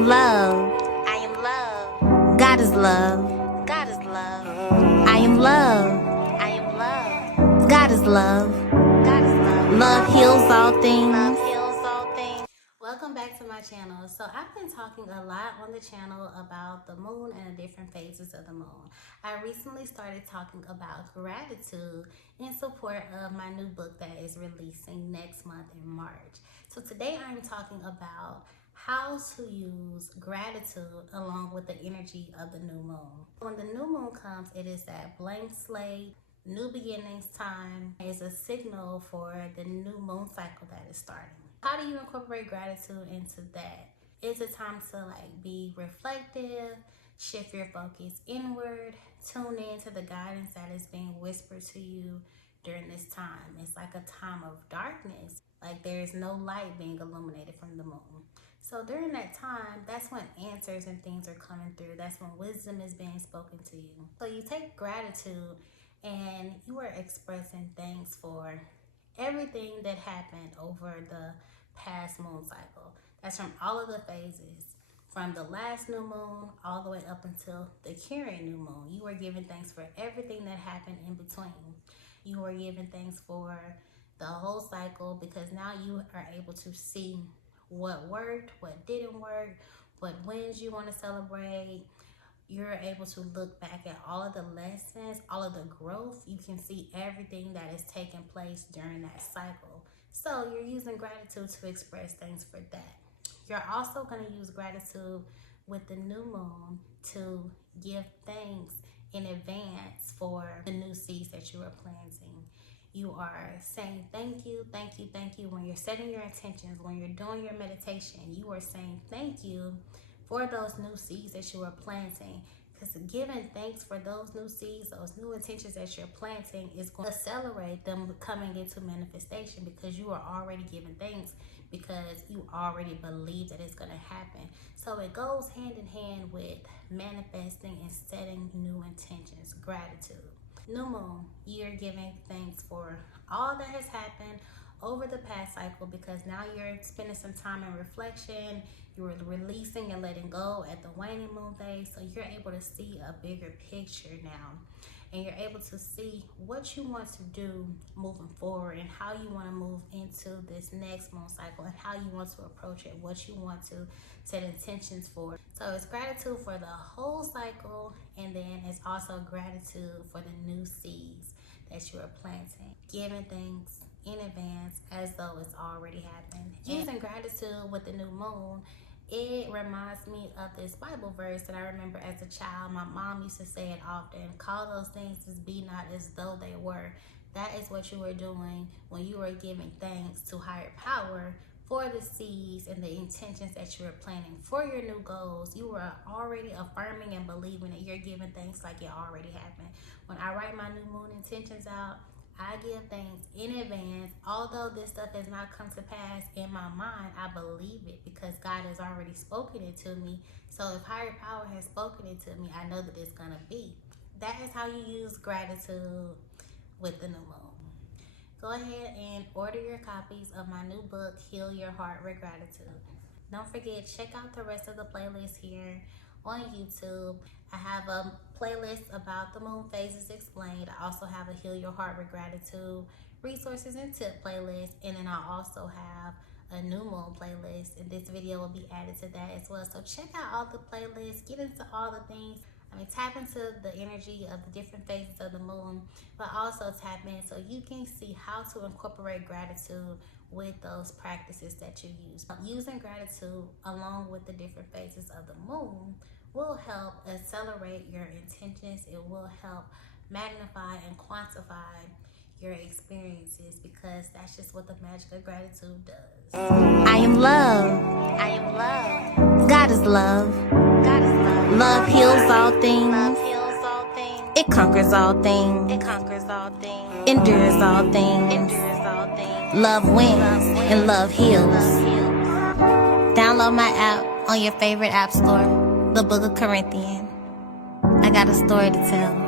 am love. I am love. God is love. God is love. I am love. I am love. God is love. God is love. Love heals all things. Love heals all things. Welcome back to my channel. So I've been talking a lot on the channel about the moon and the different phases of the moon. I recently started talking about gratitude in support of my new book that is releasing next month in March. So today I'm talking about how to use gratitude along with the energy of the new moon. When the new moon comes, it is that blank slate, new beginnings time. Is a signal for the new moon cycle that is starting. How do you incorporate gratitude into that? It's a time to be reflective, shift your focus inward, tune in to the guidance that is being whispered to you during this time. It's like a time of darkness, like there is no light being illuminated from the moon. So during that time, that's when answers and things are coming through. That's when wisdom is being spoken to you. So you take gratitude and you are expressing thanks for everything that happened over the past moon cycle. That's from all of the phases, from the last new moon all the way up until the current new moon. You are giving thanks for everything that happened in between. You are giving thanks for the whole cycle because now you are able to see what worked, what didn't work, what wins you want to celebrate. You're able to look back at all of the lessons, all of the growth. You can see everything that is taking place during that cycle. So you're using gratitude to express things for that. You're also going to use gratitude with the new moon to give thanks in advance for the new seeds that you are planting. You are saying thank you, thank you, thank you. When you're setting your intentions, when you're doing your meditation, you are saying thank you for those new seeds that you are planting. Because giving thanks for those new seeds, those new intentions that you're planting is going to accelerate them coming into manifestation because you are already giving thanks because you already believe that it's going to happen. So it goes hand in hand with manifesting and setting new intentions, gratitude. New moon, you're giving thanks for all that has happened over the past cycle because now you're spending some time in reflection. You're releasing and letting go at the waning moon phase, so you're able to see a bigger picture now, and you're able to see what you want to do moving forward and how you want to move into this next moon cycle and how you want to approach it, what you want to set intentions for. So it's gratitude for the whole cycle, and then it's also gratitude for the new seeds that you are planting, giving things in advance as though it's already happened. Using gratitude with the new moon, it reminds me of this Bible verse that I remember as a child. My mom used to say it often: call those things as be not as though they were. That is what you were doing when you were giving thanks to higher power for the seeds and the intentions that you were planning for your new goals. You were already affirming and believing that you're giving thanks like it already happened. When I write my new moon intentions out, I give thanks in advance. Although this stuff has not come to pass in my mind, I believe it because God has already spoken it to me. So if higher power has spoken it to me, I know that it's going to be. That is how you use gratitude with the new moon. Go ahead and order your copies of my new book, Heal Your Heart with Gratitude. Don't forget, check out the rest of the playlist here on YouTube. I have a playlist about the moon phases explained. I also have a Heal Your Heart with Gratitude resources and tip playlist, and then I also have a new moon playlist, and this video will be added to that as well. So check out all the playlists, get into all the things. Tap into the energy of the different phases of the moon, but also tap in so you can see how to incorporate gratitude with those practices that you use. Using gratitude along with the different phases of the moon will help accelerate your intentions. It will help magnify and quantify your experiences because that's just what the magic of gratitude does. I am love. I am love. God is love. God is love. Love heals all things. Love heals all things. It conquers all things. It conquers all things. Endures all things. Endures all things. Love wins and love heals. Love heals. Download my app on your favorite app store, The Book of Corinthians. I got a story to tell.